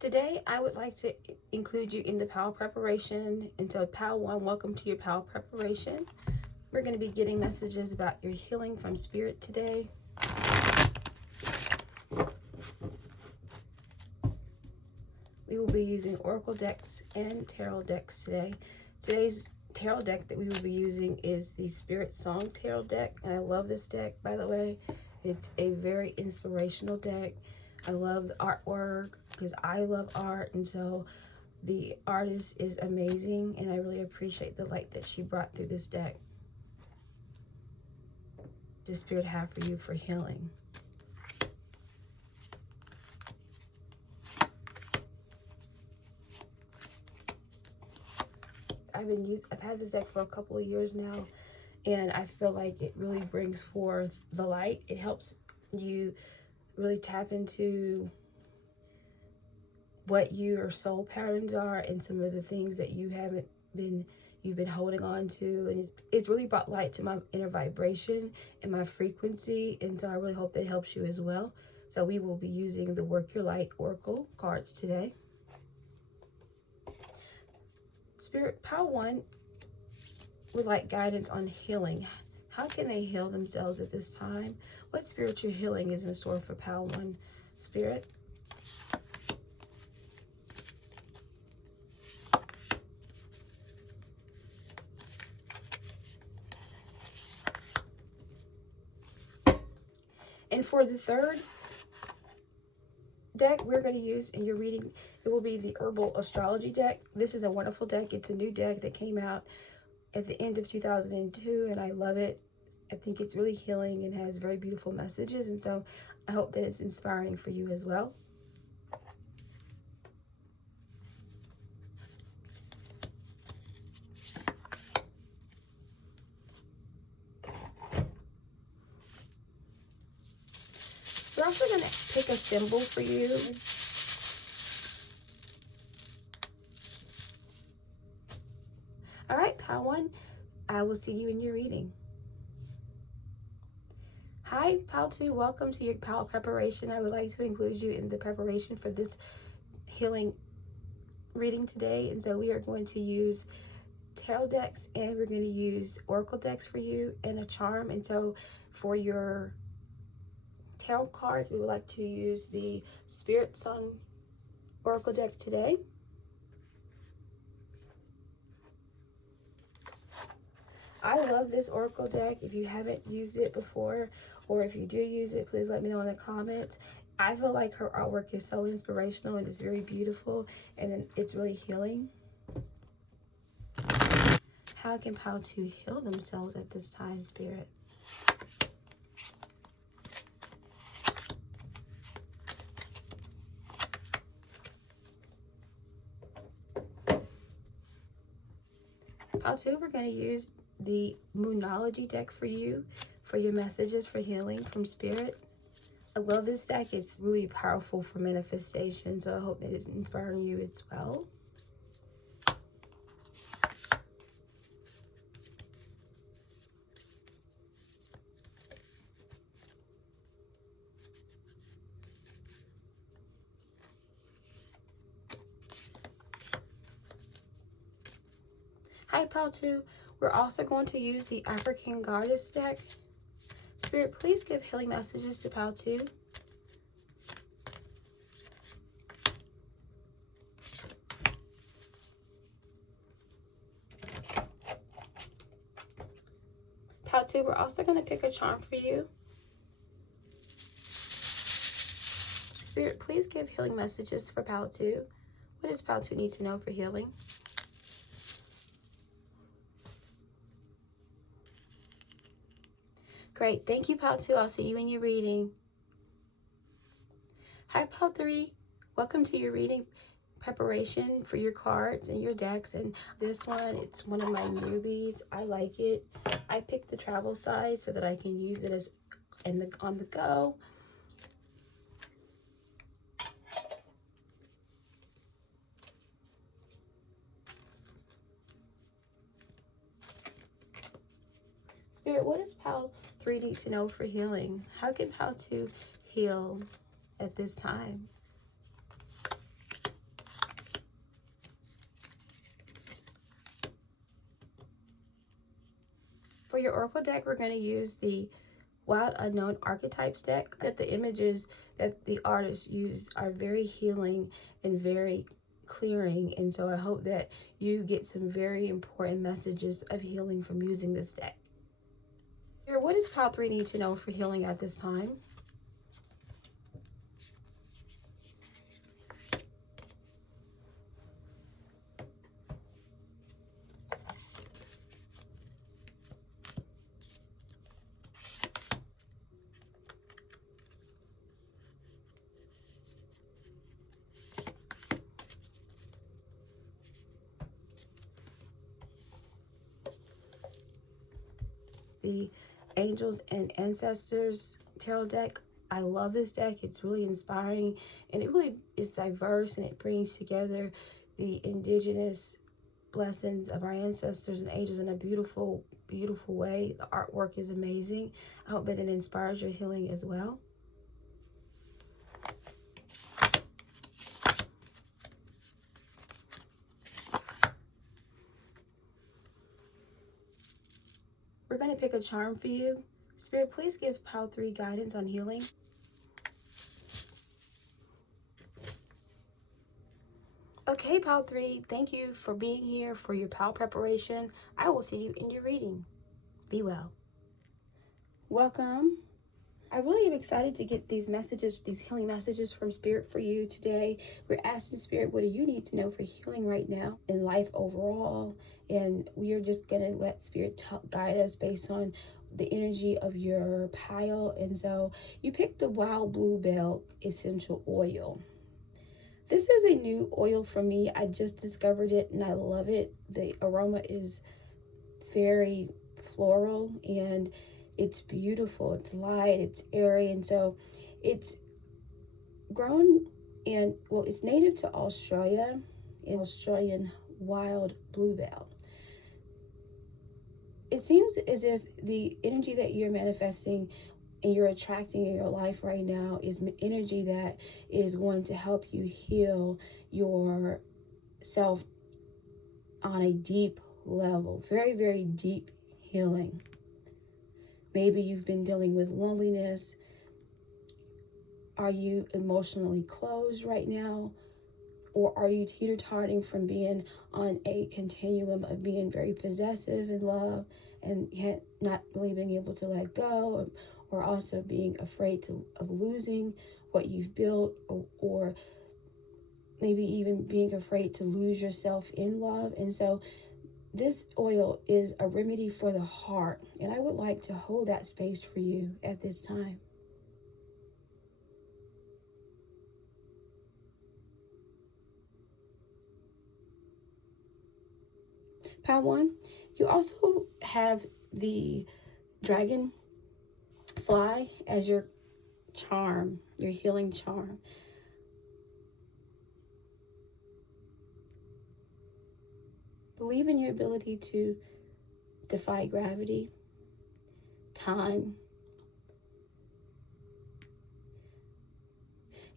Today, I would like to include you in the PAL preparation. And so, PAL 1, welcome to your PAL preparation. We're going to be getting messages about your healing from Spirit today. We will be using Oracle decks and Tarot decks today. Today's Tarot deck that we will be using is the Spirit Song Tarot deck. And I love this deck, by the way. It's a very inspirational deck. I love the artwork because I love art, and so the artist is amazing, and I really appreciate the light that she brought through this deck. Does Spirit have for you for healing? I've had this deck for a couple of years now, and I feel like it really brings forth the light. It helps you really tap into what your soul patterns are and some of the things that you've been holding on to, and it's really brought light to my inner vibration and my frequency, and so I really hope that it helps you as well. So we will be using the Work Your Light Oracle cards today. Spirit PAL 1 would like guidance on healing. How can they heal themselves at this time? What spiritual healing is in store for PAL 1 Spirit? And for the third deck we're going to use in your reading, it will be the Herbal Astrology deck. This is a wonderful deck. It's a new deck that came out at the end of 2002, and I love it. I think it's really healing and has very beautiful messages, and so I hope that it's inspiring for you as well. We're also going to pick a symbol for you. All right, PAL 1, I will see you in your reading. Hi, PAL 2, welcome to your PAL preparation. I would like to include you in the preparation for this healing reading today. And so we are going to use tarot decks, and we're going to use oracle decks for you and a charm. And so for your tarot cards, we would like to use the Spirit Song Oracle deck today. I love this oracle deck. If you haven't used it before, or if you do use it, please let me know in the comments. I feel like her artwork is so inspirational and it's very beautiful, and it's really healing. How can PAL 2 heal themselves at this time, Spirit? PAL 2, we're going to use the Moonology deck for you, for your messages for healing from Spirit. I love this deck. It's really powerful for manifestation, so I hope that it's inspiring you as well. Hi, PAL 2. We're also going to use the African Goddess deck. Spirit, please give healing messages to PAL 2. PAL 2, we're also going to pick a charm for you. Spirit, please give healing messages for PAL 2. What does PAL 2 need to know for healing? Great. Thank you, PAL 2. I'll see you in your reading. Hi, PAL 3. Welcome to your reading preparation for your cards and your decks. And this one, it's one of my newbies. I like it. I picked the travel size so that I can use it as on the go. Spirit, what does PAL 3 need to know for healing? How can PAL 2 heal at this time? For your oracle deck, we're going to use the Wild Unknown Archetypes deck. That the images that the artists use are very healing and very clearing, and so I hope that you get some very important messages of healing from using this deck. Here, what does pile 3 need to know for healing at this time? The Angels and Ancestors Tarot deck. I love this deck. It's really inspiring, and it really is diverse, and it brings together the indigenous blessings of our ancestors and angels in a beautiful, beautiful way. The artwork is amazing. I hope that it inspires your healing as well. We're going to pick a charm for you. Spirit, please give pile 3 guidance on healing. Okay, pile 3, thank you for being here for your pile preparation. I will see you in your reading. Be well. Welcome. I really am excited to get these messages, these healing messages from Spirit for you today. We're asking Spirit, what do you need to know for healing right now in life overall? And we are just going to let Spirit guide us based on the energy of your pile. And so you picked the Wild Bluebell Essential Oil. This is a new oil for me. I just discovered it and I love it. The aroma is very floral and it's beautiful. It's light, it's airy, and so it's grown in, well, it's native to Australia, in Australian wild bluebell. It seems as if the energy that you're manifesting and you're attracting in your life right now is energy that is going to help you heal yourself on a deep level, very, very deep healing. Maybe you've been dealing with loneliness. Are you emotionally closed right now? Or are you teeter-totting from being on a continuum of being very possessive in love and yet not really being able to let go, or also being afraid of losing what you've built, or maybe even being afraid to lose yourself in love? And so this oil is a remedy for the heart, and I would like to hold that space for you at this time. Pile 1, you also have the dragonfly as your charm, your healing charm. Believe in your ability to defy gravity, time.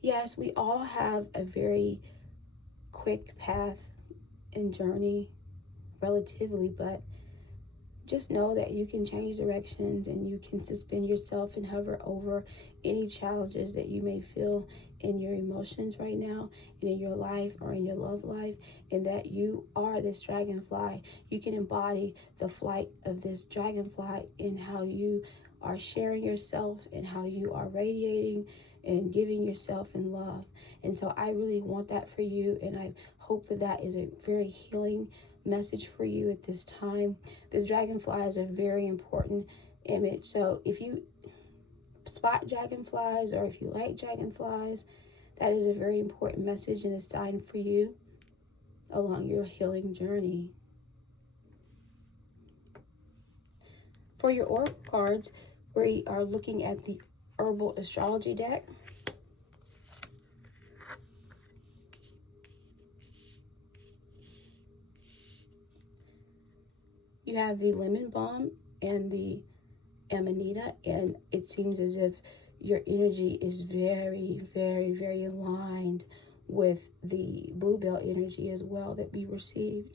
Yes, we all have a very quick path and journey, relatively, but just know that you can change directions and you can suspend yourself and hover over any challenges that you may feel in your emotions right now and in your life or in your love life, and that you are this dragonfly. You can embody the flight of this dragonfly in how you are sharing yourself and how you are radiating and giving yourself in love. And so I really want that for you, and I hope that that is a very healing message for you at this time. This dragonfly is a very important image. So if you spot dragonflies or if you like dragonflies, that is a very important message and a sign for you along your healing journey. For your oracle cards, we are looking at the herbal astrology deck. You have the lemon balm and the amanita, and it seems as if your energy is very, very, very aligned with the bluebell energy as well that we received.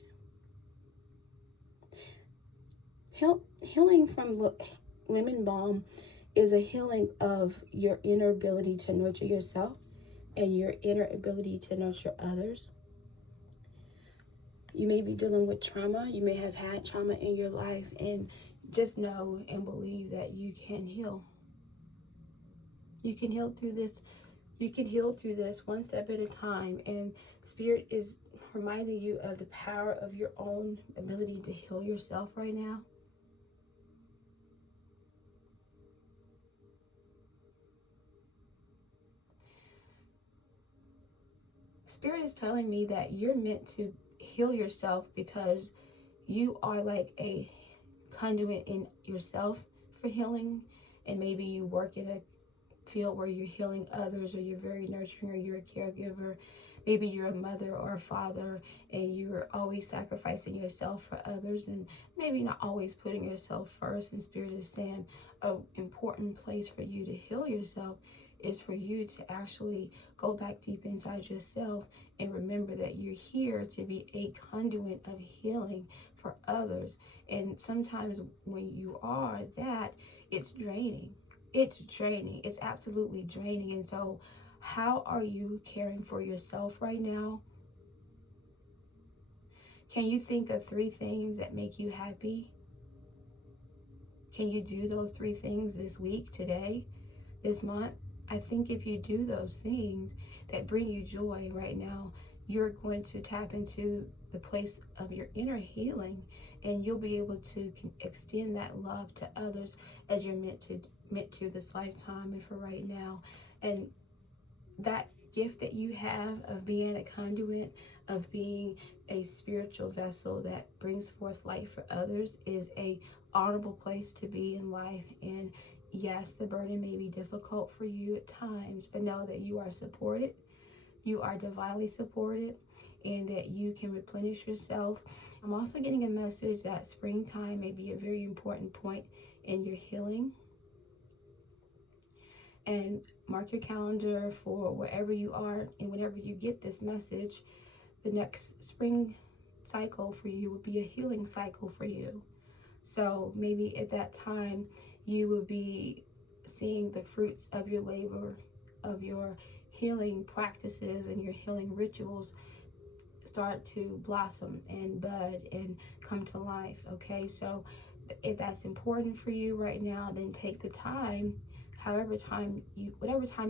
Healing from lemon balm is a healing of your inner ability to nurture yourself and your inner ability to nurture others. You may be dealing with trauma. You may have had trauma in your life, and just know and believe that you can heal. You can heal through this. You can heal through this one step at a time. And Spirit is reminding you of the power of your own ability to heal yourself right now. Spirit is telling me that you're meant to heal yourself because you are like a conduit in yourself for healing. And maybe you work in a field where you're healing others, or you're very nurturing, or you're a caregiver. Maybe you're a mother or a father and you're always sacrificing yourself for others, and maybe not always putting yourself first. And Spirit is saying an important place for you to heal yourself is for you to actually go back deep inside yourself and remember that you're here to be a conduit of healing for others. And sometimes when you are that, it's draining. It's draining. It's absolutely draining. And so how are you caring for yourself right now? Can you think of 3 things that make you happy? Can you do those 3 things this week, today, this month? I think if you do those things that bring you joy right now, you're going to tap into the place of your inner healing, and you'll be able to extend that love to others as you're meant to this lifetime and for right now. And that gift that you have of being a conduit, of being a spiritual vessel that brings forth light for others, is a honorable place to be in life. And yes, the burden may be difficult for you at times, but know that you are supported. You are divinely supported, and that you can replenish yourself. I'm also getting a message that springtime may be a very important point in your healing. And mark your calendar for wherever you are, and whenever you get this message, the next spring cycle for you will be a healing cycle for you. So maybe at that time you will be seeing the fruits of your labor, of your healing practices and your healing rituals start to blossom and bud and come to life. Okay, so if that's important for you right now, then take the time, whatever time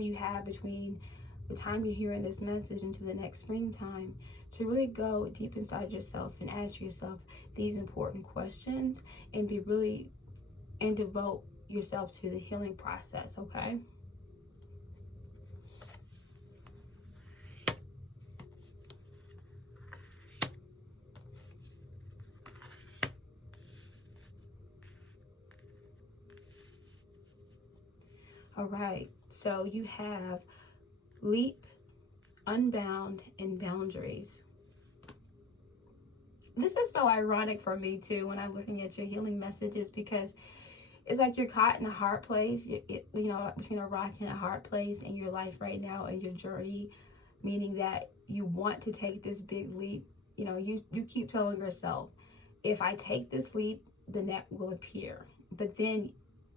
you have between the time you're hearing this message into the next springtime, to really go deep inside yourself and ask yourself these important questions, and devote yourself to the healing process. Okay. All right, so you have leap, unbound, and boundaries. This is so ironic for me too when I'm looking at your healing messages, because it's like you're caught in a hard place, between a rock and a hard place in your life right now, and your journey, meaning that you want to take this big leap. You keep telling yourself, if I take this leap, the net will appear. But then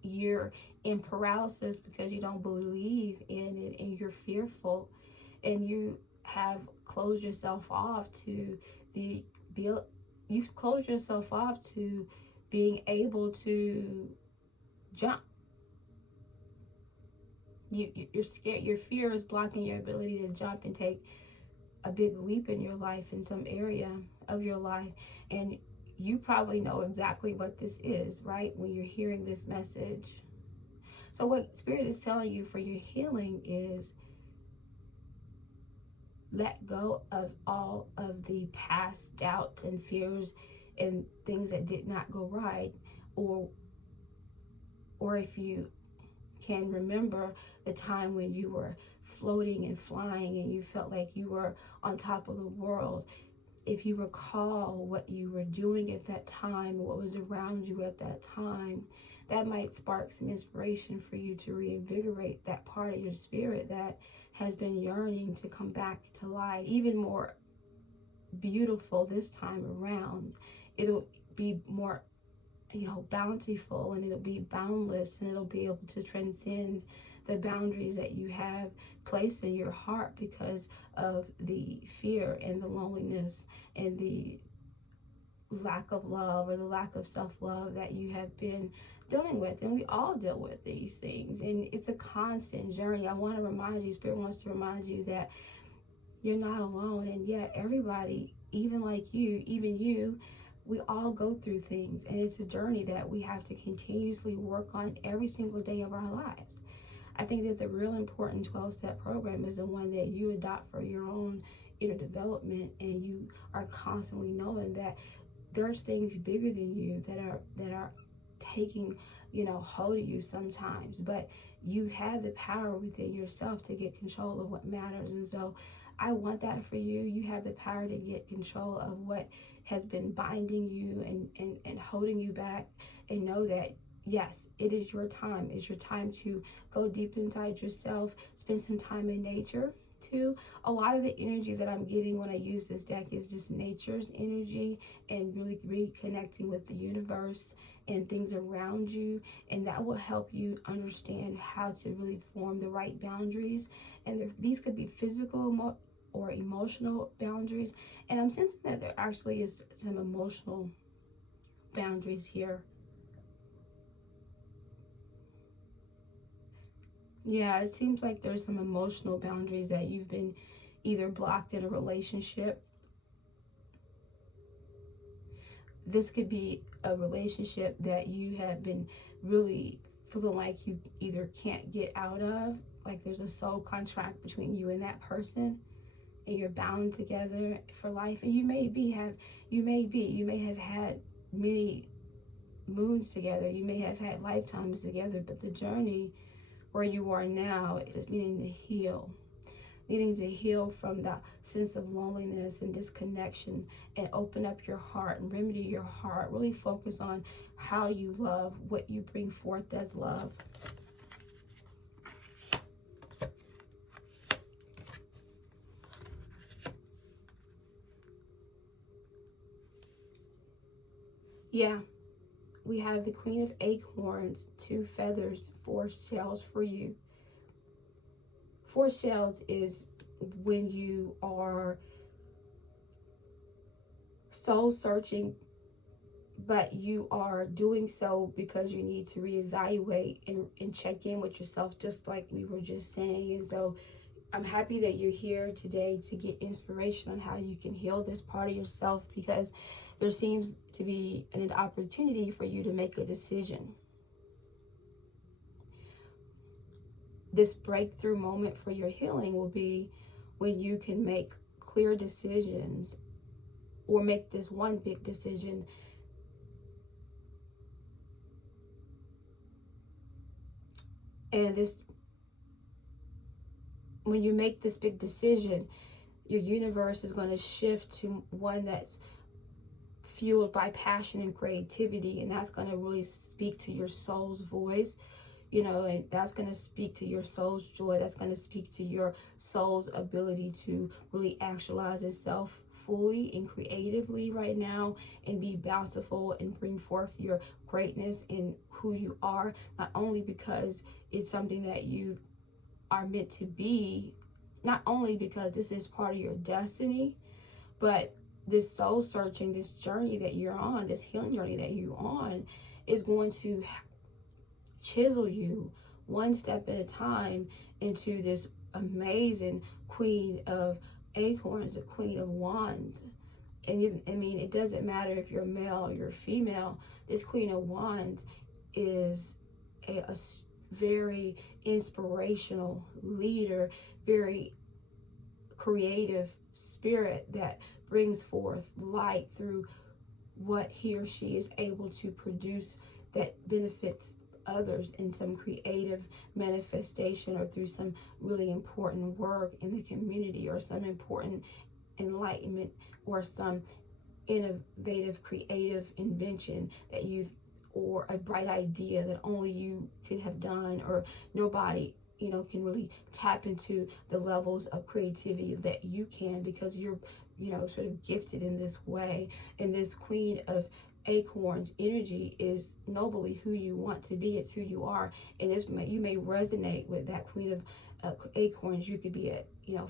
you're in paralysis because you don't believe in it, and you're fearful, and you have closed yourself off to you've closed yourself off to being able to jump. You're scared. Your fear is blocking your ability to jump and take a big leap in your life, in some area of your life. And you probably know exactly what this is, right? When you're hearing this message. So what Spirit is telling you for your healing is, let go of all of the past doubts and fears and things that did not go right, or if you can remember the time when you were floating and flying and you felt like you were on top of the world. If you recall what you were doing at that time, what was around you at that time, that might spark some inspiration for you to reinvigorate that part of your spirit that has been yearning to come back to life, even more beautiful this time around. It'll be more bountiful, and it'll be boundless, and it'll be able to transcend the boundaries that you have placed in your heart because of the fear and the loneliness and the lack of love or the lack of self-love that you have been dealing with. And we all deal with these things, and it's a constant journey. I want to remind you, Spirit wants to remind you that you're not alone. And yet everybody, even like you, even you, we all go through things, and it's a journey that we have to continuously work on every single day of our lives. I think that the real important 12-step program is the one that you adopt for your own inner development, and you are constantly knowing that there's things bigger than you that are taking hold of you sometimes, but you have the power within yourself to get control of what matters. And so I want that for you. You have the power to get control of what has been binding you and holding you back, and know that yes, it is your time. It's your time to go deep inside yourself, spend some time in nature too. A lot of the energy that I'm getting when I use this deck is just nature's energy, and really reconnecting with the universe and things around you, and that will help you understand how to really form the right boundaries. And these could be physical or emotional boundaries, and I'm sensing that there actually is some emotional boundaries here. Yeah, it seems like there's some emotional boundaries that you've been either blocked in a relationship. This could be a relationship that you have been really feeling like you either can't get out of, like there's a soul contract between you and that person, and you're bound together for life. And you may have had many moons together, you may have had lifetimes together, but the journey where you are now is needing to heal from the sense of loneliness and disconnection, and open up your heart and remedy your heart. Really focus on how you love, what you bring forth as love. Yeah, we have the Queen of Acorns, 2 feathers, 4 shells for you. 4 shells is when you are soul searching, but you are doing so because you need to reevaluate and check in with yourself, just like we were just saying. And so I'm happy that you're here today to get inspiration on how you can heal this part of yourself, because there seems to be an opportunity for you to make a decision. This breakthrough moment for your healing will be when you can make clear decisions, or make this one big decision. And when you make this big decision, your universe is going to shift to one that's fueled by passion and creativity, and that's going to really speak to your soul's voice, and that's going to speak to your soul's joy. That's going to speak to your soul's ability to really actualize itself fully and creatively right now, and be bountiful and bring forth your greatness in who you are, not only because it's something that you are meant to be, not only because this is part of your destiny, but this soul searching, this journey that you're on, this healing journey that you're on, is going to chisel you one step at a time into this amazing Queen of Acorns, the Queen of Wands. And it doesn't matter if you're male or you're female. This Queen of Wands is a very inspirational leader, very creative spirit that brings forth light through what he or she is able to produce that benefits others in some creative manifestation, or through some really important work in the community, or some important enlightenment, or some innovative creative invention that or a bright idea that only you could have done, or nobody can really tap into the levels of creativity that you can, because you're sort of gifted in this way. And this Queen of acorn's energy is nobly who you want to be. It's who you are. And you may resonate with that queen of acorns. You could be a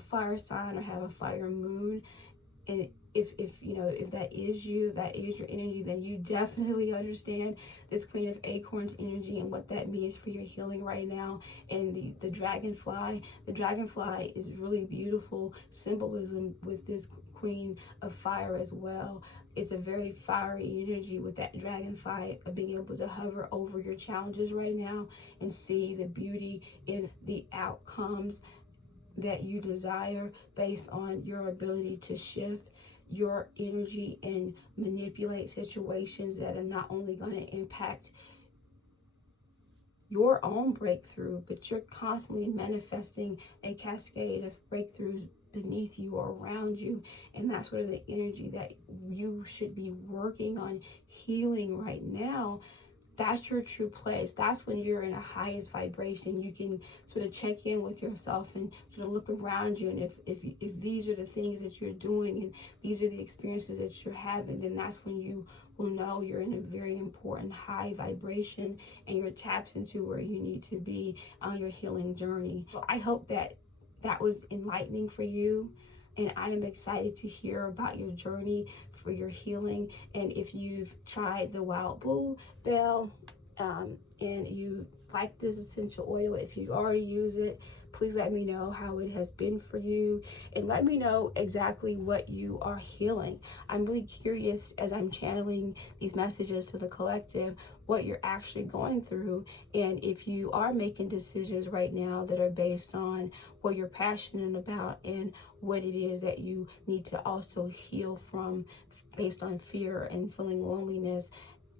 fire sign or have a fire moon. And if that is you, that is your energy, then you definitely understand this queen of acorns energy and what that means for your healing right now. And the dragonfly is really beautiful symbolism with this queen of fire as well. It's a very fiery energy with that dragonfly of being able to hover over your challenges right now and see the beauty in the outcomes that you desire based on your ability to shift your energy and manipulate situations that are not only going to impact your own breakthrough, but you're constantly manifesting a cascade of breakthroughs beneath you or around you. And that's sort of the energy that you should be working on healing right now. That's your true place. That's when you're in a highest vibration. You can sort of check in with yourself and sort of look around you. And if these are the things that you're doing and these are the experiences that you're having, then that's when you will know you're in a very important high vibration and you're tapped into where you need to be on your healing journey. So I hope that was enlightening for you. And I am excited to hear about your journey for your healing. And if you've tried the wild bluebell and you like this essential oil, if you already use it, please let me know how it has been for you and let me know exactly what you are healing. I'm really curious as I'm channeling these messages to the collective, what you're actually going through. And if you are making decisions right now that are based on what you're passionate about and what it is that you need to also heal from based on fear and feeling loneliness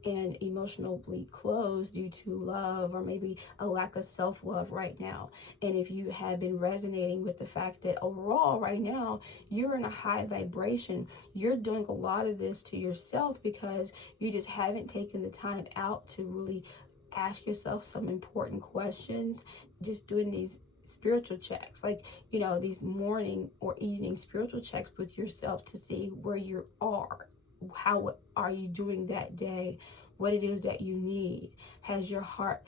and emotionally closed due to love or maybe a lack of self-love right now. And if you have been resonating with the fact that overall right now you're in a high vibration, you're doing a lot of this to yourself because you just haven't taken the time out to really ask yourself some important questions, just doing these spiritual checks, like these morning or evening spiritual checks with yourself to see where you are. How are you doing that day? What it is that you need? Has your heart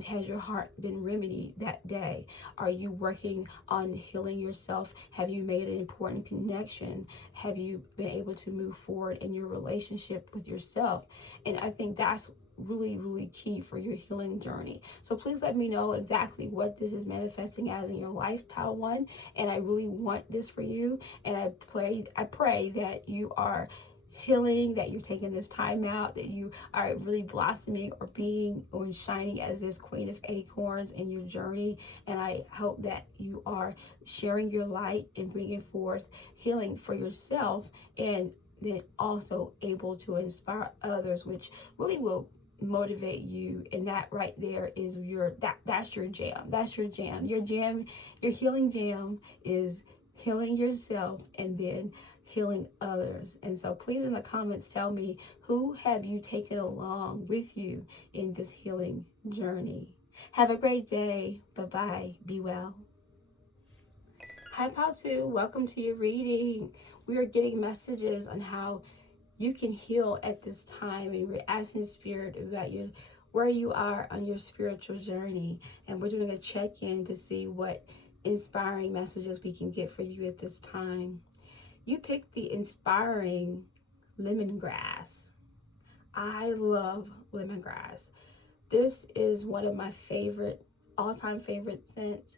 been remedied that day? Are you working on healing yourself? Have you made an important connection? Have you been able to move forward in your relationship with yourself? And I think that's really, really key for your healing journey. So please let me know exactly what this is manifesting as in your life, Pal One. And I really want this for you. And I pray that you are healing, that you're taking this time out, that you are really blossoming or being or shining as this queen of acorns in your journey. And I hope that you are sharing your light and bringing forth healing for yourself, and then also able to inspire others, which really will motivate you. And that right there is that's your jam. Your healing jam is healing yourself and then healing others. And so please in the comments tell me, who have you taken along with you in this healing journey? Have a great day. Bye-bye. Be well. Hi, Pal 2. Welcome to your reading. We are getting messages on how you can heal at this time, and we're asking Spirit about where you are on your spiritual journey. And we're doing a check-in to see what inspiring messages we can get for you at this time. You picked the inspiring lemongrass. I love lemongrass. This is one of my all-time favorite scents.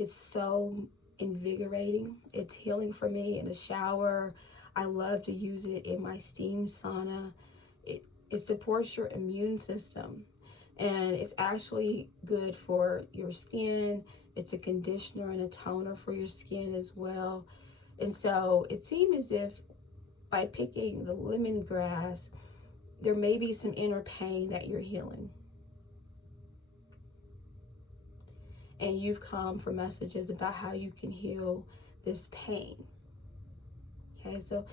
It's so invigorating. It's healing for me in the shower. I love to use it in my steam sauna. It supports your immune system, and it's actually good for your skin. It's a conditioner and a toner for your skin as well. And so it seemed as if by picking the lemongrass, there may be some inner pain that you're healing. And you've come for messages about how you can heal this pain. Okay, so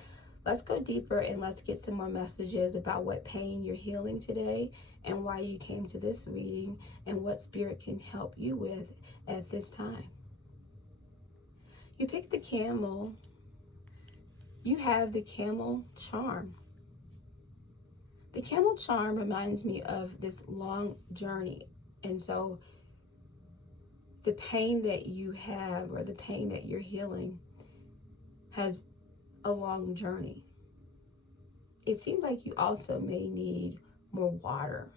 let's go deeper and let's get some more messages about what pain you're healing today and why you came to this reading and what Spirit can help you with at this time. You picked the camel. You have the camel charm. The camel charm reminds me of this long journey. And so the pain that you have, or the pain that you're healing, has a long journey. It seems like you also may need more water.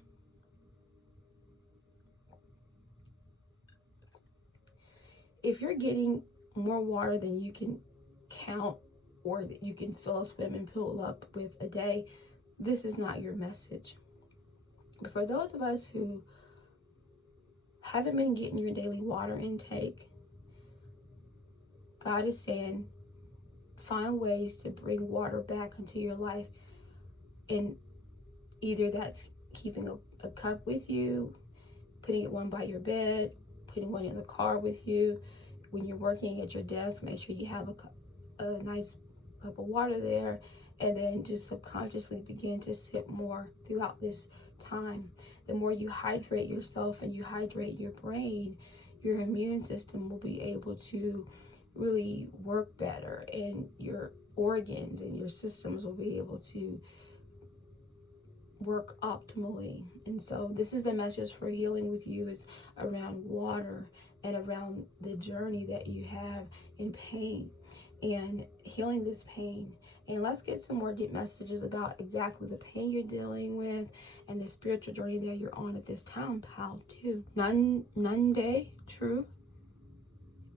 If you're getting more water than you can count, or that you can fill a swimming pool up with a day, this is not your message. But for those of us who haven't been getting your daily water intake, God is saying, find ways to bring water back into your life. And either that's keeping a cup with you, putting one by your bed, putting one in the car with you. When you're working at your desk, make sure you have a nice cup of water there, and then just subconsciously begin to sip more throughout this time. The more you hydrate yourself and you hydrate your brain, your immune system will be able to really work better, and your organs and your systems will be able to work optimally. And so this is a message for healing with you. It's around water and around the journey that you have in pain and healing this pain. And let's get some more deep messages about exactly the pain you're dealing with and the spiritual journey that you're on at this time, pal, too. Nande, true,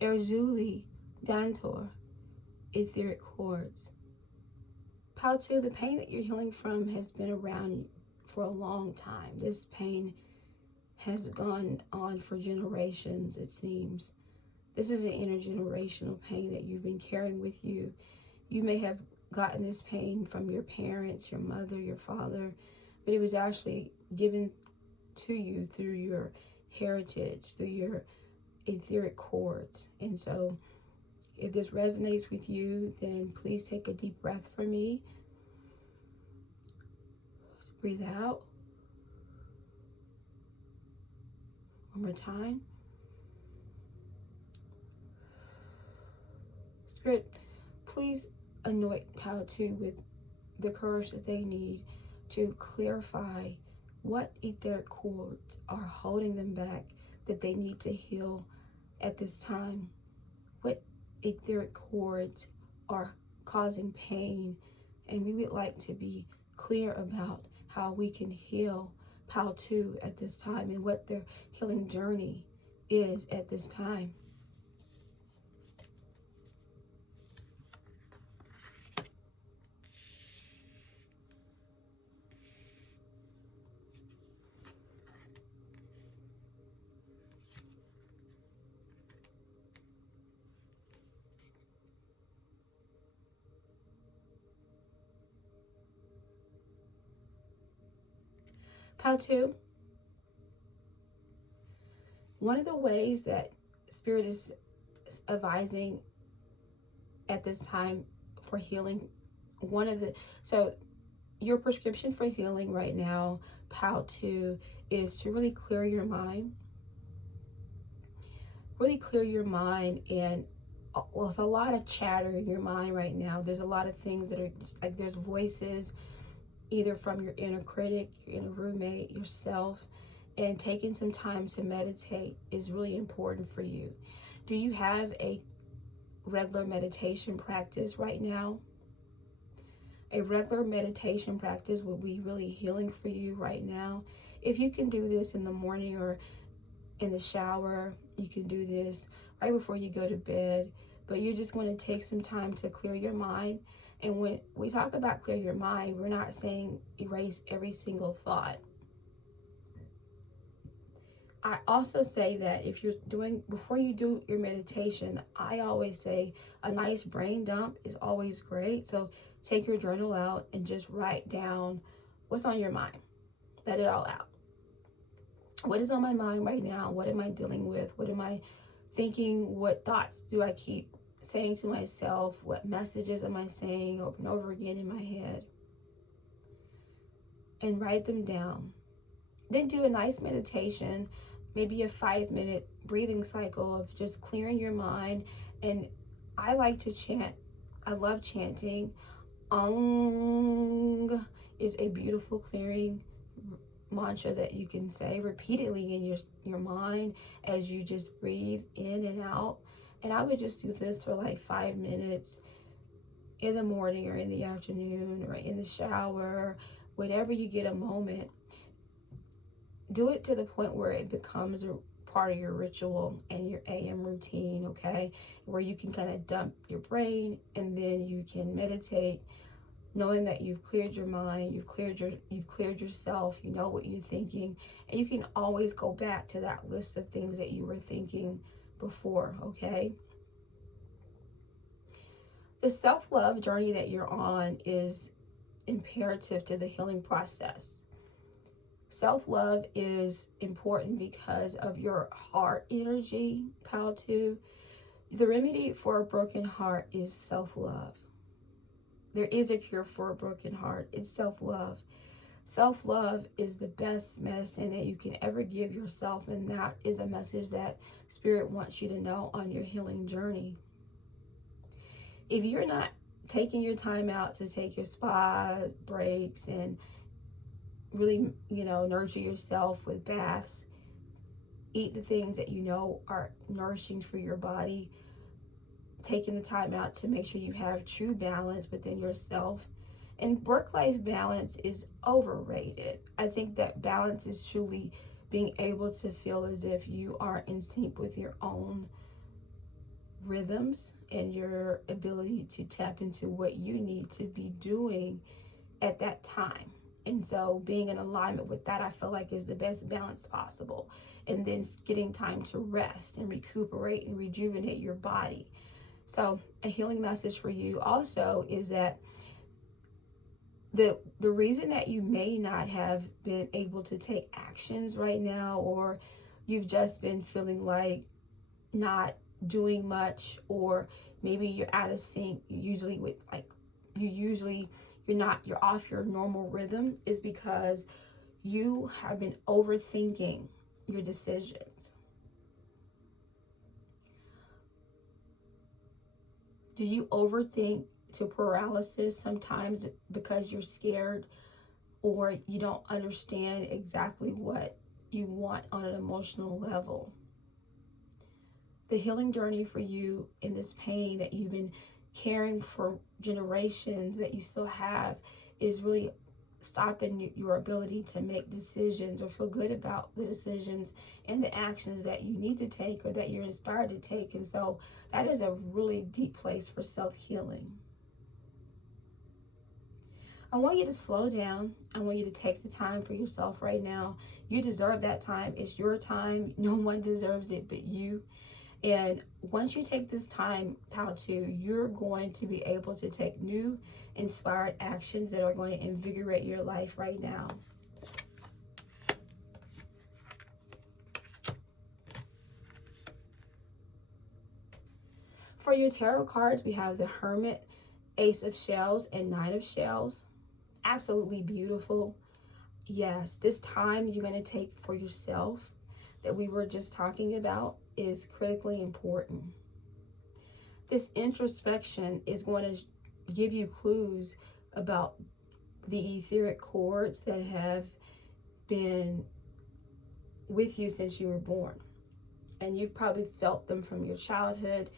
Erzuli, Dantor, etheric chords. Pal 2, the pain that you're healing from has been around for a long time. This pain has gone on for generations, it seems. This is an intergenerational pain that you've been carrying with you. You may have gotten this pain from your parents, your mother, your father, but it was actually given to you through your heritage, through your etheric chords. And so if this resonates with you, then please take a deep breath for me. Breathe out. One more time. Spirit, please anoint Pal 2 with the courage that they need to clarify what etheric cords are holding them back that they need to heal at this time. What etheric cords are causing pain, and we would like to be clear about how we can heal Pal 2 at this time and what their healing journey is at this time. Pal 2, one of the ways that Spirit is advising at this time for healing, so your prescription for healing right now, Pal 2, is to really clear your mind. Really clear your mind, and there's a lot of chatter in your mind right now. There's a lot of things that are just like, there's voices either from your inner critic, your inner roommate, yourself, and taking some time to meditate is really important for you. Do you have a regular meditation practice right now? A regular meditation practice will be really healing for you right now. If you can do this in the morning or in the shower, you can do this right before you go to bed, but you're just going to take some time to clear your mind. And when we talk about clear your mind, we're not saying erase every single thought. I also say that if you're before you do your meditation, I always say a nice brain dump is always great. So take your journal out and just write down what's on your mind. Let it all out. What is on my mind right now? What am I dealing with? What am I thinking? What thoughts do I keep saying to myself? What messages am I saying over and over again in my head? And write them down. Then do a nice meditation, maybe a 5-minute breathing cycle of just clearing your mind. And I like to chant. I love chanting. is a beautiful clearing mantra that you can say repeatedly in your mind as you just breathe in and out. And I would just do this for like 5 minutes in the morning or in the afternoon or in the shower, whenever you get a moment. Do it to the point where it becomes a part of your ritual and your AM routine, okay? Where you can kind of dump your brain and then you can meditate, knowing that you've cleared your mind, you've cleared yourself, you know what you're thinking, and you can always go back to that list of things that you were thinking before, okay? The self-love journey that you're on is imperative to the healing process. Self-love is important because of your heart energy, pile 2. The remedy for a broken heart is self-love. There is a cure for a broken heart. It's self-love. Self-love is the best medicine that you can ever give yourself, and that is a message that Spirit wants you to know on your healing journey. If you're not taking your time out to take your spa breaks and really, nurture yourself with baths, eat the things that you know are nourishing for your body, taking the time out to make sure you have true balance within yourself. And work-life balance is overrated. I think that balance is truly being able to feel as if you are in sync with your own rhythms and your ability to tap into what you need to be doing at that time. And so being in alignment with that, I feel like, is the best balance possible. And then getting time to rest and recuperate and rejuvenate your body. So a healing message for you also is that the reason that you may not have been able to take actions right now, or you've just been feeling like not doing much, or maybe you're out of sync, you're off your normal rhythm, is because you have been overthinking your decisions. Do you overthink to paralysis sometimes because you're scared, or you don't understand exactly what you want on an emotional level? The healing journey for you in this pain that you've been carrying for generations, that you still have, is really stopping your ability to make decisions or feel good about the decisions and the actions that you need to take or that you're inspired to take. And so that is a really deep place for self-healing. I want you to slow down. I want you to take the time for yourself right now. You deserve that time. It's your time. No one deserves it but you. And once you take this time, pile 2, you're going to be able to take new, inspired actions that are going to invigorate your life right now. For your tarot cards, we have the Hermit, Ace of Shells, and Nine of Shells. Absolutely beautiful. Yes, this time you're going to take for yourself that we were just talking about is critically important. This introspection is going to give you clues about the etheric cords that have been with you since you were born. And you've probably felt them from your childhood.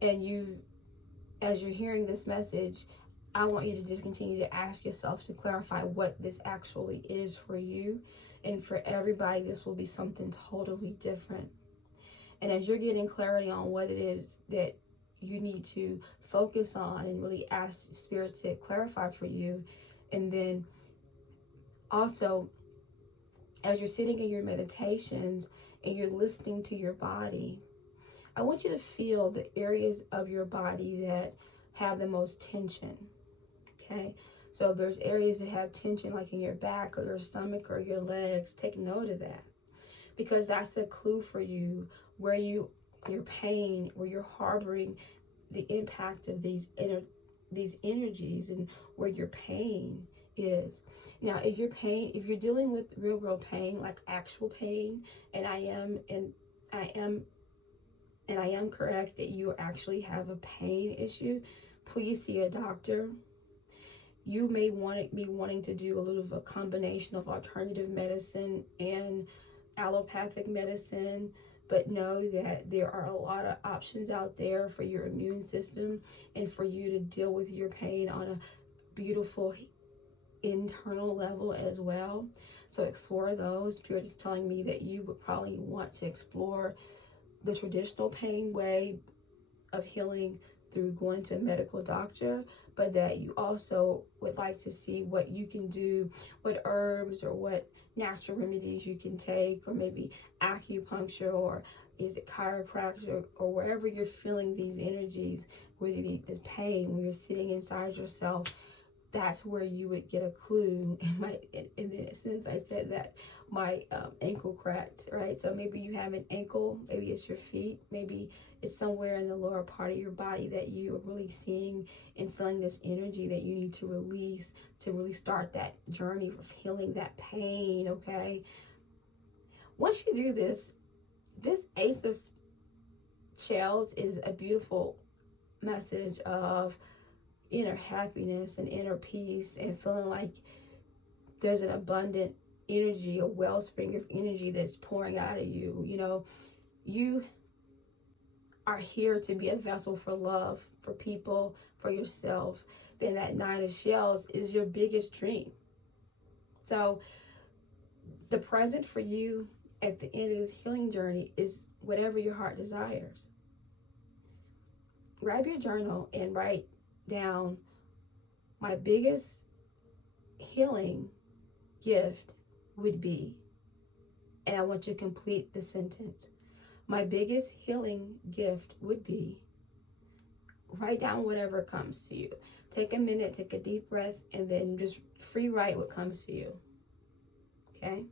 And as you're hearing this message, I want you to just continue to ask yourself to clarify what this actually is for you. And for everybody, this will be something totally different. And as you're getting clarity on what it is that you need to focus on and really ask Spirit to clarify for you, and then also as you're sitting in your meditations and you're listening to your body, I want you to feel the areas of your body that have the most tension, okay? So if there's areas that have tension, like in your back or your stomach or your legs, take note of that, because that's a clue for you where your pain, where you're harboring the impact of these energies, and where your pain is. Now, if you're dealing with real world pain, like actual pain, and I am correct that you actually have a pain issue, please see a doctor. you may be wanting to do a little of a combination of alternative medicine and allopathic medicine, but know that there are a lot of options out there for your immune system and for you to deal with your pain on a beautiful internal level as well. So explore those. Spirit is telling me that you would probably want to explore the traditional pain way of healing through going to a medical doctor, but that you also would like to see what you can do, what herbs or what natural remedies you can take, or maybe acupuncture, or is it chiropractic, or wherever you're feeling these energies, where the pain, when you're sitting inside yourself, that's where you would get a clue. And then since I said that, my ankle cracked, right? So maybe you have an ankle, maybe it's your feet, maybe it's somewhere in the lower part of your body that you are really seeing and feeling this energy that you need to release to really start that journey of healing that pain, okay? Once you do this Ace of Shells is a beautiful message of inner happiness and inner peace, and feeling like there's an abundant energy, a wellspring of energy that's pouring out of you. You know, you are here to be a vessel for love, for people, for yourself. Then that Nine of Shells is your biggest dream. So the present for you at the end of this healing journey is whatever your heart desires. Grab your journal and write down, my biggest healing gift would be, and I want you to complete the sentence. My biggest healing gift would be, write down whatever comes to you. Take a minute, take a deep breath, and then just free write what comes to you. Okay?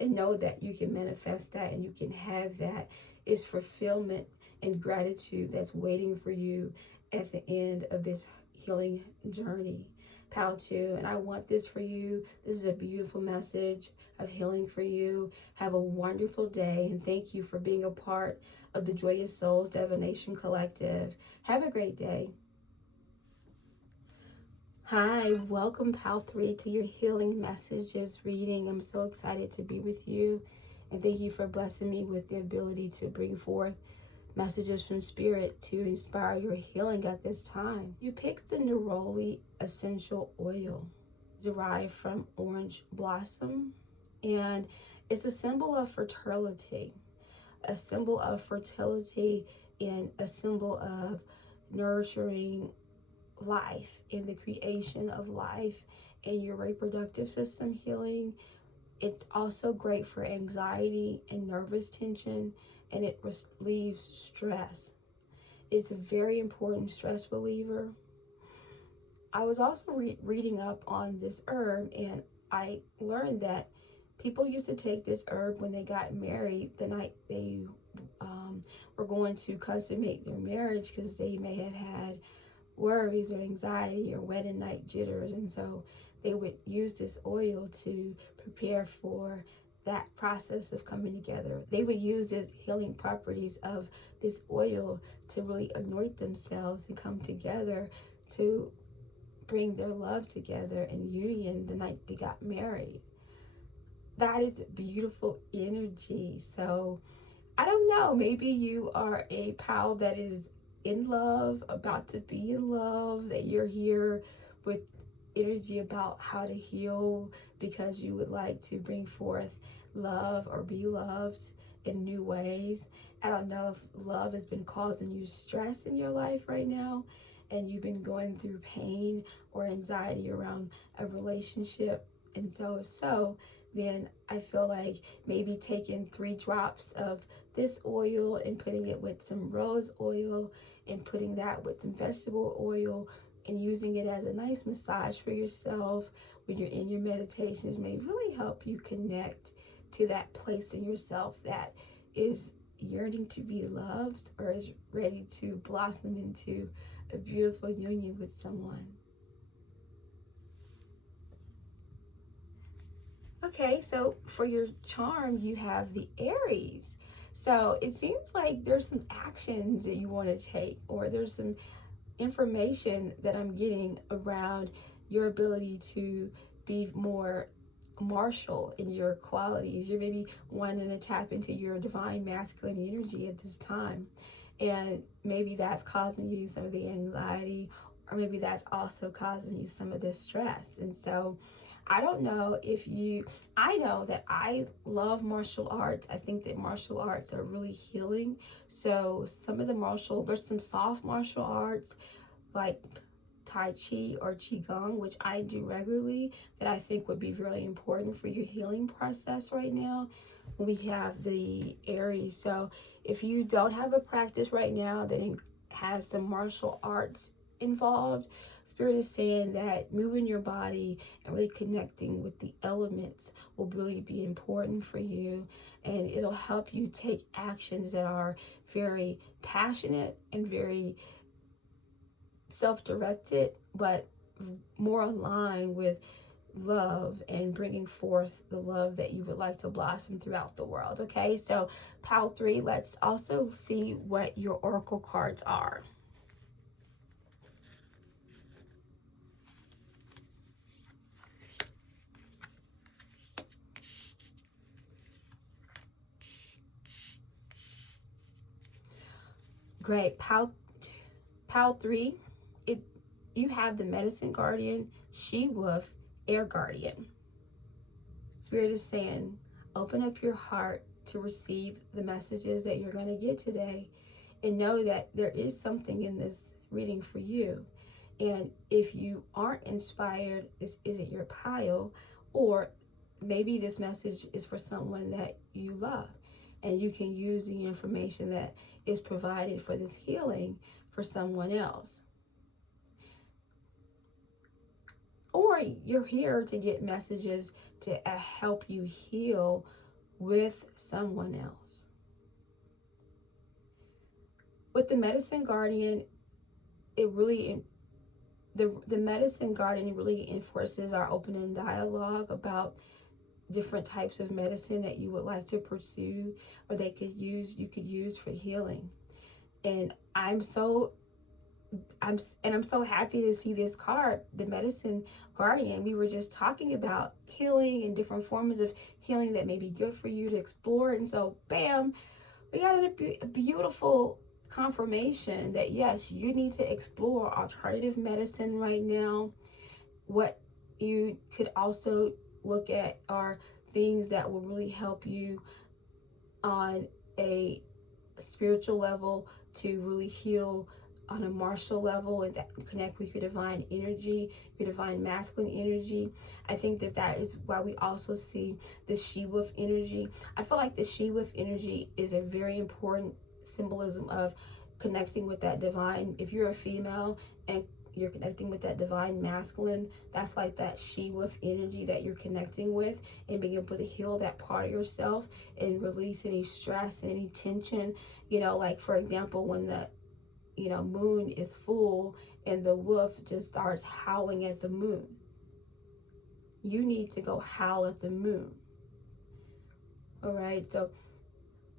And know that you can manifest that and you can have that. It's fulfillment and gratitude that's waiting for you at the end of this healing journey. Pal 2, and I want this for you. This is a beautiful message of healing for you. Have a wonderful day, and thank you for being a part of the Joyous Souls Divination Collective. Have a great day. Hi, welcome Pal 3 to your healing messages reading. I'm so excited to be with you, and thank you for blessing me with the ability to bring forth messages from Spirit to inspire your healing at this time. You picked the Neroli essential oil, derived from orange blossom, and it's a symbol of fertility, and a symbol of nurturing life and the creation of life and your reproductive system healing. It's also great for anxiety and nervous tension, and it relieves stress. It's a very important stress reliever. I was also reading up on this herb, and I learned that people used to take this herb when they got married, the night they were going to consummate their marriage, because they may have had worries or anxiety or wedding night jitters, and so they would use this oil to prepare for that process of coming together. They would use the healing properties of this oil to really anoint themselves and come together to bring their love together and union the night they got married. That is beautiful energy. So I don't know, maybe you are a pal that is in love, about to be in love, that you're here with energy about how to heal because you would like to bring forth love or be loved in new ways. I don't know if love has been causing you stress in your life right now, and you've been going through pain or anxiety around a relationship. And so if so, then I feel like maybe taking 3 drops of this oil and putting it with some rose oil and putting that with some vegetable oil and using it as a nice massage for yourself when you're in your meditations may really help you connect to that place in yourself that is yearning to be loved or is ready to blossom into a beautiful union with someone. Okay, so for your charm, you have the Aries. So it seems like there's some actions that you want to take, or there's some information that I'm getting around your ability to be more martial in your qualities. You're maybe wanting to tap into your divine masculine energy at this time. And maybe that's causing you some of the anxiety, or maybe that's also causing you some of the stress. And so I don't know if I know that I love martial arts. I think that martial arts are really healing. So some of there's some soft martial arts like Tai Chi or Qigong, which I do regularly, that I think would be really important for your healing process right now when we have the Aries. So if you don't have a practice right now that has some martial arts involved, Spirit is saying that moving your body and really connecting with the elements will really be important for you, and it'll help you take actions that are very passionate and very self-directed, but more aligned with love and bringing forth the love that you would like to blossom throughout the world. Okay, so pile 3, let's also see what your oracle cards are. Great. Pile 3, you have the Medicine Guardian, She-Wolf, Air Guardian. Spirit is saying, open up your heart to receive the messages that you're going to get today, and know that there is something in this reading for you. And if you aren't inspired, this isn't your pile, or maybe this message is for someone that you love, and you can use the information that is provided for this healing for someone else. Or you're here to get messages to help you heal with someone else. With the Medicine Guardian, the Medicine Guardian really enforces our open dialogue about different types of medicine that you would like to pursue, or you could use for healing. And I'm so happy to see this card, the Medicine Guardian. We were just talking about healing and different forms of healing that may be good for you to explore. And so, bam, we got a beautiful confirmation that yes, you need to explore alternative medicine right now. What you could also look at are things that will really help you on a spiritual level to really heal on a martial level, and that connect with your divine energy, your divine masculine energy. I think that is why we also see the She-Wolf energy. I feel like the She-Wolf energy is a very important symbolism of connecting with that divine. If you're a female and you're connecting with that divine masculine, that's like that She-Wolf energy that you're connecting with, and being able to heal that part of yourself and release any stress and any tension. Like for example, when the moon is full and the wolf just starts howling at the moon, you need to go howl at the moon. All right, so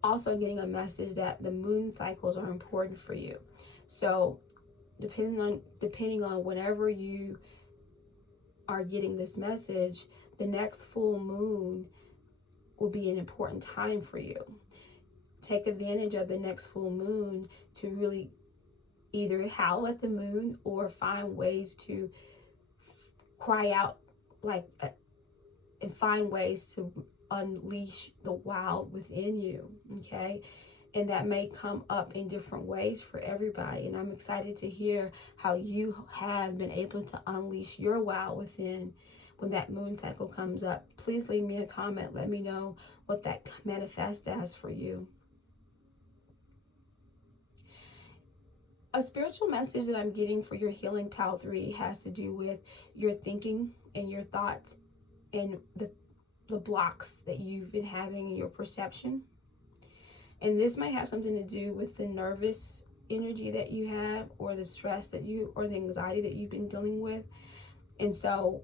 also getting a message that the moon cycles are important for you. So depending on whenever you are getting this message, the next full moon will be an important time for you. Take advantage of the next full moon to really either howl at the moon or find ways to cry out and find ways to unleash the wild within you. Okay, and that may come up in different ways for everybody, and I'm excited to hear how you have been able to unleash your wild within when that moon cycle comes up. Please leave me a comment. Let me know what that manifests as for you. A spiritual message that I'm getting for your healing pile 3 has to do with your thinking and your thoughts and the blocks that you've been having in your perception. And this might have something to do with the nervous energy that you have, or the stress or the anxiety that you've been dealing with. And so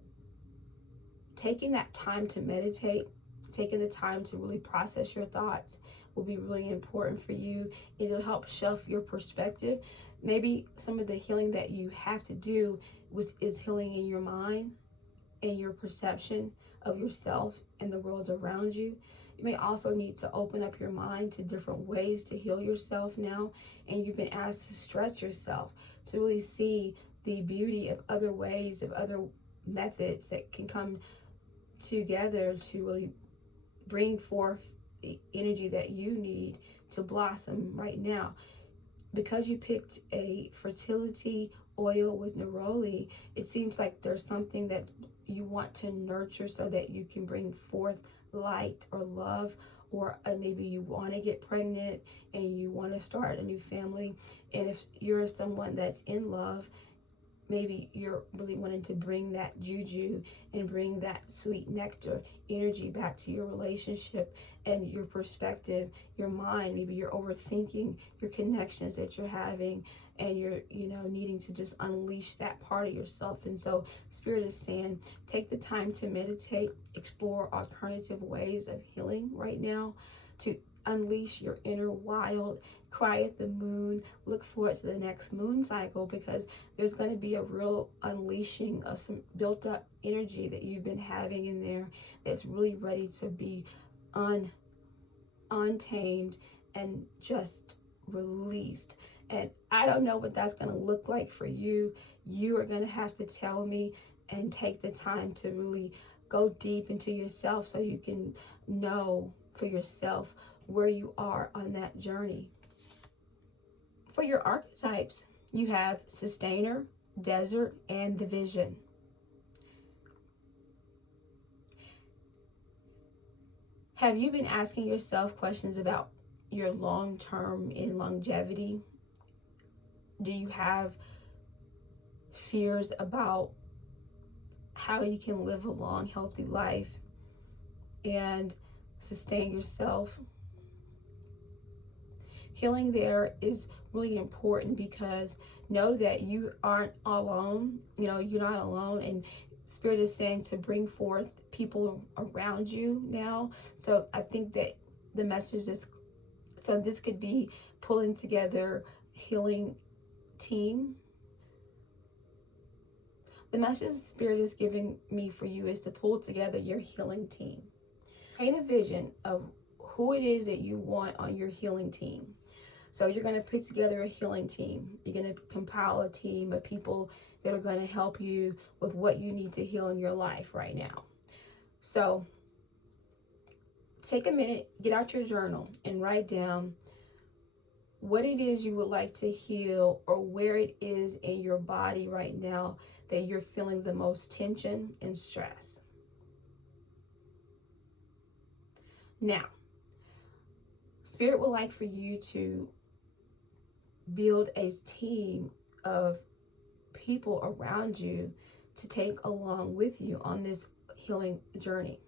taking that time to meditate, taking the time to really process your thoughts will be really important for you. It'll help shift your perspective. Maybe some of the healing that you have to do is healing in your mind and your perception of yourself and the world around you. You may also need to open up your mind to different ways to heal yourself now. And you've been asked to stretch yourself to really see the beauty of other ways, of other methods that can come together to really bring forth the energy that you need to blossom right now. Because you picked a fertility oil with Neroli, it seems like there's something that you want to nurture so that you can bring forth light or love, or maybe you want to get pregnant and you want to start a new family. And if you're someone that's in love, maybe you're really wanting to bring that juju and bring that sweet nectar energy back to your relationship and your perspective, your mind. Maybe you're overthinking your connections that you're having, and you're, needing to just unleash that part of yourself. And so Spirit is saying, take the time to meditate, explore alternative ways of healing right now, to unleash your inner wild, cry at the moon, look forward to the next moon cycle, because there's going to be a real unleashing of some built up energy that you've been having in there that's really ready to be untamed and just released. And I don't know what that's going to look like for you. You are going to have to tell me and take the time to really go deep into yourself so you can know for yourself where you are on that journey. For your archetypes, you have Sustainer, Desert, and the Vision. Have you been asking yourself questions about your long-term and longevity? Do you have fears about how you can live a long, healthy life and sustain yourself? Healing there is really important, because know that you aren't alone. You're not alone, and Spirit is saying to bring forth people around you now. So I think that the message is, so this could be pulling together healing team. The message Spirit is giving me for you is to pull together your healing team. Paint a vision of who it is that you want on your healing team. So you're going to put together a healing team. You're going to compile a team of people that are going to help you with what you need to heal in your life right now. So take a minute, get out your journal, and write down what it is you would like to heal, or where it is in your body right now that you're feeling the most tension and stress. Now, Spirit would like for you to build a team of people around you to take along with you on this healing journey.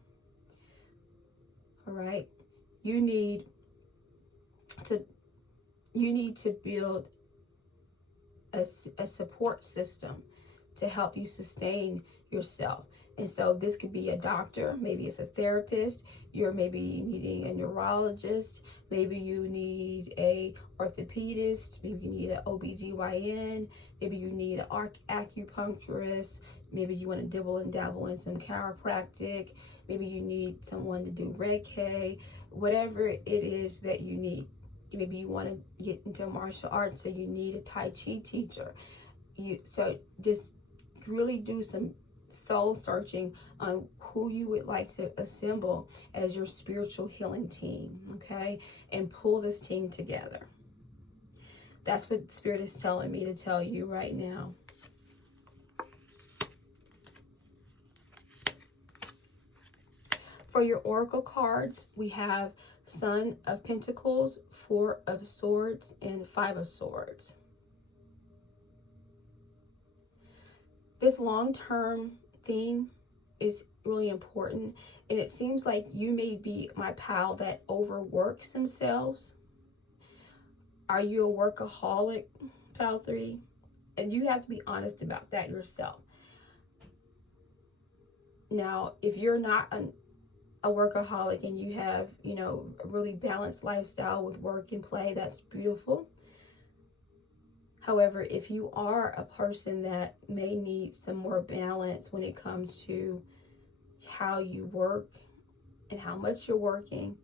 All right? You need to build a support system to help you sustain yourself. And so this could be a doctor, maybe it's a therapist, you're maybe needing a neurologist, maybe you need a orthopedist, maybe you need an OBGYN, maybe you need an acupuncturist, maybe you want to dibble and dabble in some chiropractic, maybe you need someone to do Reiki, whatever it is that you need. Maybe you want to get into martial arts, so you need a Tai Chi teacher. So just really do some soul searching on who you would like to assemble as your spiritual healing team, okay? And pull this team together. That's what Spirit is telling me to tell you right now. For your oracle cards, we have Son of Pentacles, Four of Swords, and Five of Swords. This long-term theme is really important, and it seems like you may be my pal that overworks themselves. Are you a workaholic, pal 3? And you have to be honest about that yourself. Now, if you're not a workaholic and you have, you know, a really balanced lifestyle with work and play, that's beautiful. However, if you are a person that may need some more balance when it comes to how you work and how much you're working,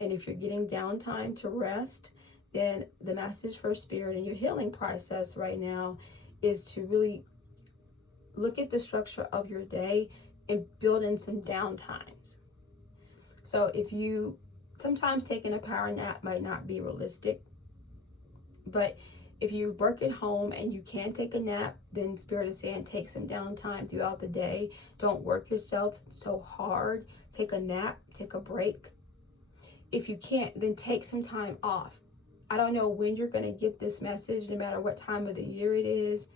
and if you're getting downtime to rest, then the message for spirit and your healing process right now is to really look at the structure of your day and build in some downtimes. So if you, sometimes taking a power nap might not be realistic, but if you work at home and you can take a nap, then Spirit is saying take some downtime throughout the day. Don't work yourself so hard. Take a nap, take a break. If you can't, then take some time off. I don't know when you're going to get this message, no matter what time of the year it is.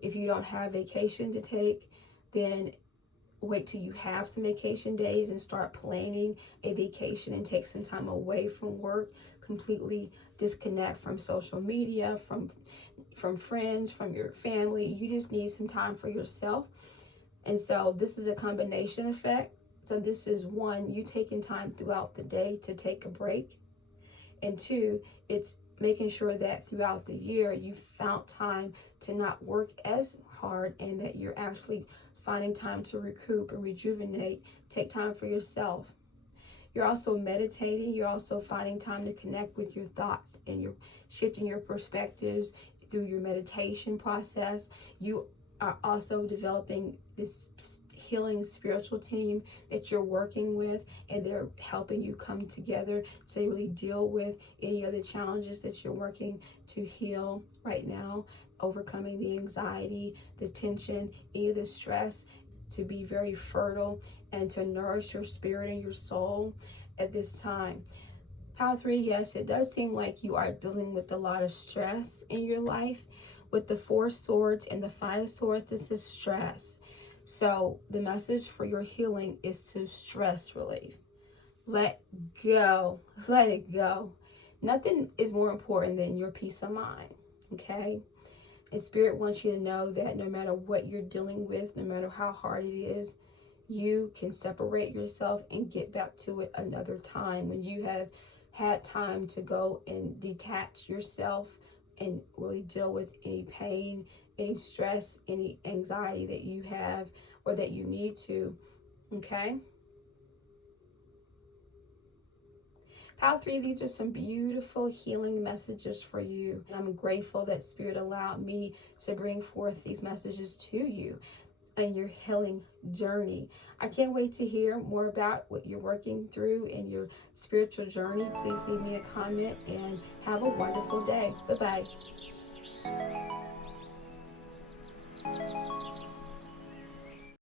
If you don't have vacation to take, then wait till you have some vacation days and start planning a vacation and take some time away from work. Completely disconnect from social media, from friends, from your family. You just need some time for yourself. And so this is a combination effect. So this is one, you taking time throughout the day to take a break. And two, it's making sure that throughout the year you found time to not work as hard and that you're actually finding time to recoup and rejuvenate. Take time for yourself. You're also meditating. You're also finding time to connect with your thoughts, and you're shifting your perspectives through your meditation process. You are also developing this healing spiritual team that you're working with, and they're helping you come together to really deal with any other challenges that you're working to heal right now, overcoming the anxiety, the tension, any of the stress, to be very fertile and to nourish your spirit and your soul at this time. Power 3, yes, it does seem like you are dealing with a lot of stress in your life. With the 4 swords and the 5 swords, this is stress. So the message for your healing is to stress relief. Let go. Let it go. Nothing is more important than your peace of mind, okay? And Spirit wants you to know that no matter what you're dealing with, no matter how hard it is, you can separate yourself and get back to it another time when you have had time to go and detach yourself and really deal with any pain, any stress, any anxiety that you have or that you need to, okay? Power 3, these are some beautiful healing messages for you. And I'm grateful that Spirit allowed me to bring forth these messages to you in your healing journey. I can't wait to hear more about what you're working through in your spiritual journey. Please leave me a comment and have a wonderful day. Bye-bye.